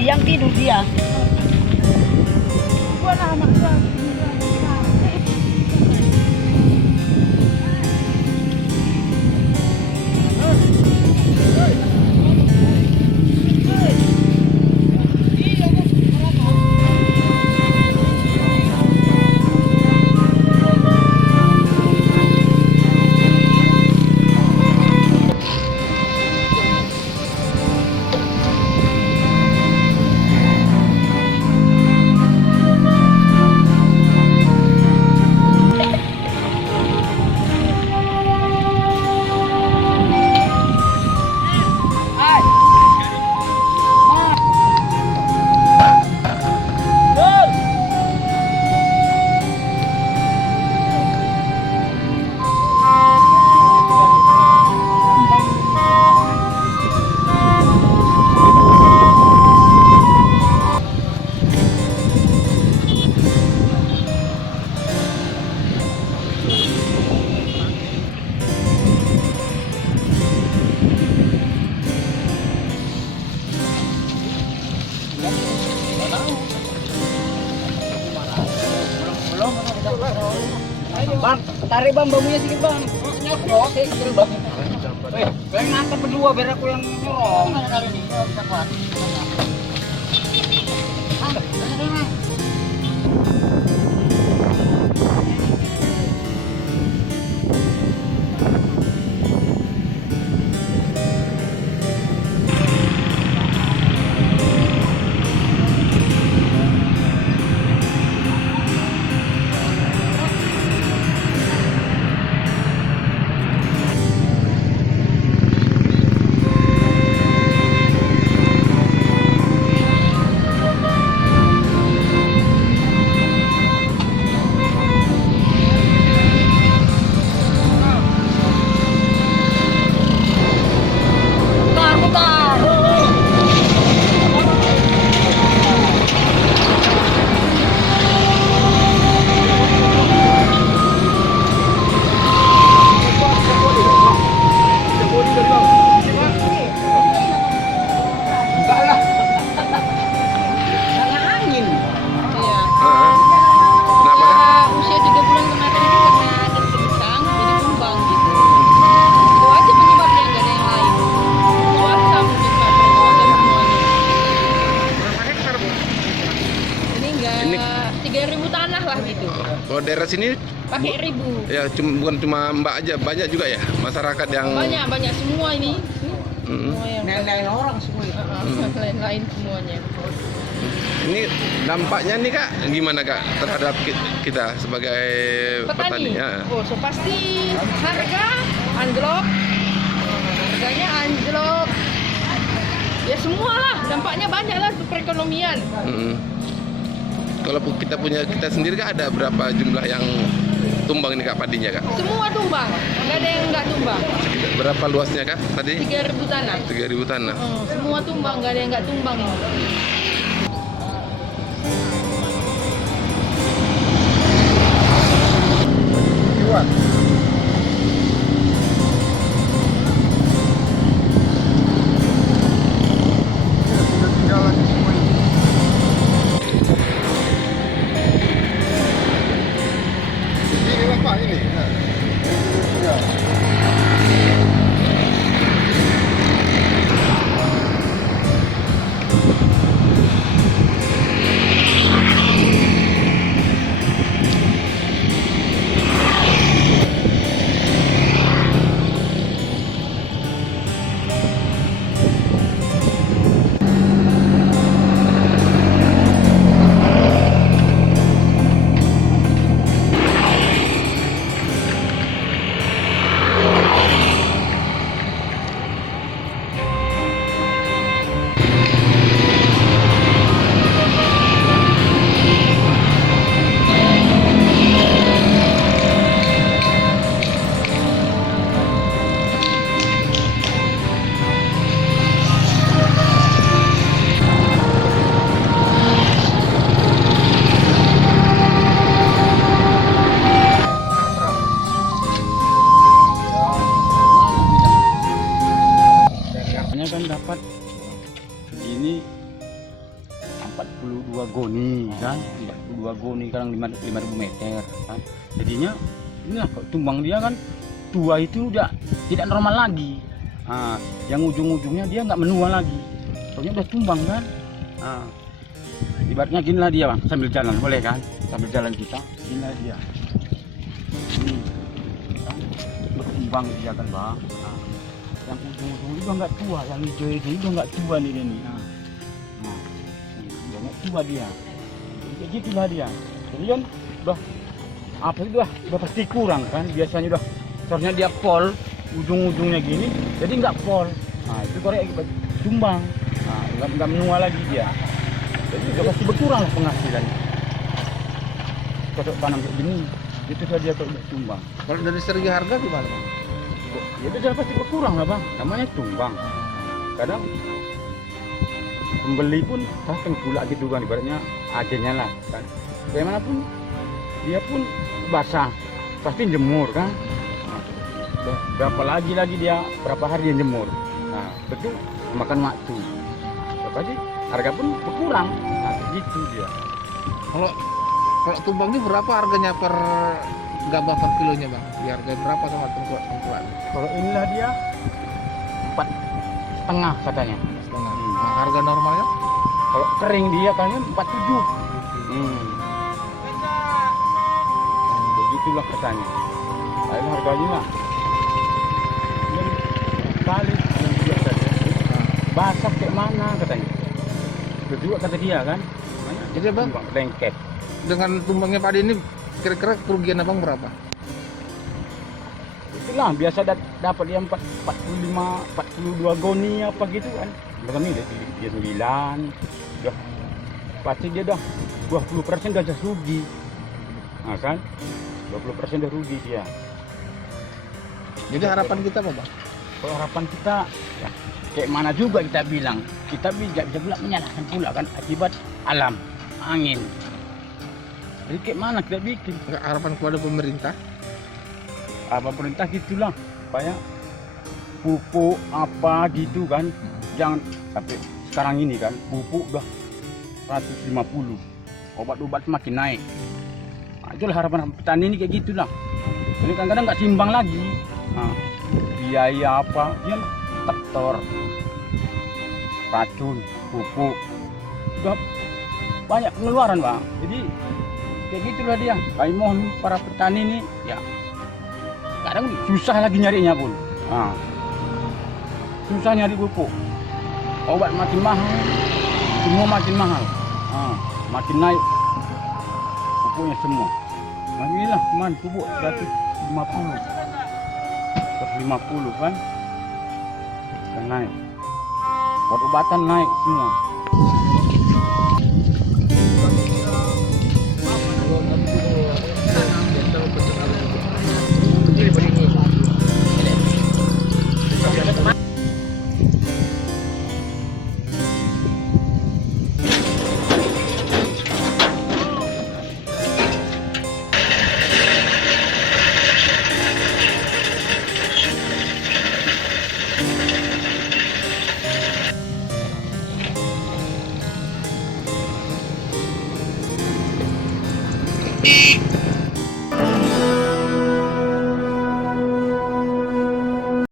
Siang tidur dia. Gua lama Bang, tarik bang bambunya sedikit bang. Oke, kecil bang. Kalian ngangkat berdua biar aku yang nyorong. Kali ini bisa kuat. Kalau daerah sini pakai ribu. Ya, bukan cuma Mbak aja, banyak juga ya masyarakat yang banyak semua ini. Semua yang lain orang semua. Lain semuanya. Ini dampaknya nih Kak, gimana Kak terhadap kita sebagai petani? Ya. Oh, so pasti harga anjlok, harganya anjlok. Ya semua lah, dampaknya banyak lah untuk perekonomian. Kalau kita sendiri Kak, ada berapa jumlah yang tumbang ini Kak padinya Kak? Semua tumbang, nggak ada yang nggak tumbang. Berapa luasnya Kak tadi? 3.000 tanah. 3.000 tanah. Semua tumbang, nggak ada yang nggak tumbang ini. 42 goni kan, 42 goni kan 5.000 meter kan. Jadinya inilah kok tumbang dia kan tua itu udah tidak normal lagi. Yang ujung-ujungnya dia nggak menua lagi. Soalnya udah tumbang kan. Ibaratnya gini lah dia bang, sambil jalan boleh kan? Sambil jalan kita, gini lah dia. Ini kan bertumbang dia kan bang. Yang ujung-ujung itu nggak tua, yang hijau itu nggak tua nih ini. Nggak tua dia. Kayak gitulah dia. Jadi kan udah apa itu udah pasti kurang kan? Biasanya udah seharusnya dia pol ujung-ujungnya gini, jadi nggak pol. Itu korek tumbang. Nggak menua lagi dia. Jadi udah pasti berkurang lah penghasilannya. Cocok tanam kayak gini, itu saja kalau udah tumbang. Kalau dari segi harga gimana bang? Ya udah pasti berkurang lah bang, namanya tumbang. Kadang pembeli pun kadang pula gitu kan, ibaratnya agennya lah kan. Bagaimanapun dia pun basah, pasti jemur kan. Berapa lagi dia berapa hari dia jemur. Betul makan waktu. Jadi harga pun berkurang. Gitu dia. Kalau tumbang ini berapa harganya per gabah per kilonya bang? Di harga berapa sama tengkulak? Kalau inilah dia 4,5 katanya. Setengah. Nah, harga normalnya? Kalau kering dia kayaknya 47. Begitulah katanya. Lain harganya lah. Kali yang juga tadi. Basah kayak mana katanya. Itu juga kata dia kan. Jadi bang, lengket. dengan tumbangnya padi ini kira-kira kerugian abang berapa? Itulah biasa dapat dia 42 goni apa gitu kan. Bahkan ini dia 9. Udah pasti dia dah 20% dah rugi. Kan? 20% dah rugi dia. Jadi harapan kita apa bang? Kalau harapan kita ya, kayak mana juga kita bilang, kita bisa pula menyalahkan pula kan akibat alam, angin. Jadi kayak mana kita bikin? Harapan kepada pemerintah? Pemerintah gitulah, supaya pupuk apa gitu kan, jangan sampai sekarang ini kan pupuk udah 150, obat-obat makin naik. Itulah harapan petani ini kayak gitulah. Jadi kadang-kadang nggak timbang lagi. Biaya apa, dia traktor, racun, pupuk, udah banyak pengeluaran bang. Jadi kayak gitulah dia. Kami mohon para petani ini, ya kadang susah lagi nyarinya pun. Susah nyari pupuk, obat makin mahal, semua makin mahal, makin naik pupuknya semua. Alhamdulillah kemarin pupuk 150 kan, naik. Obat-obatan naik semua.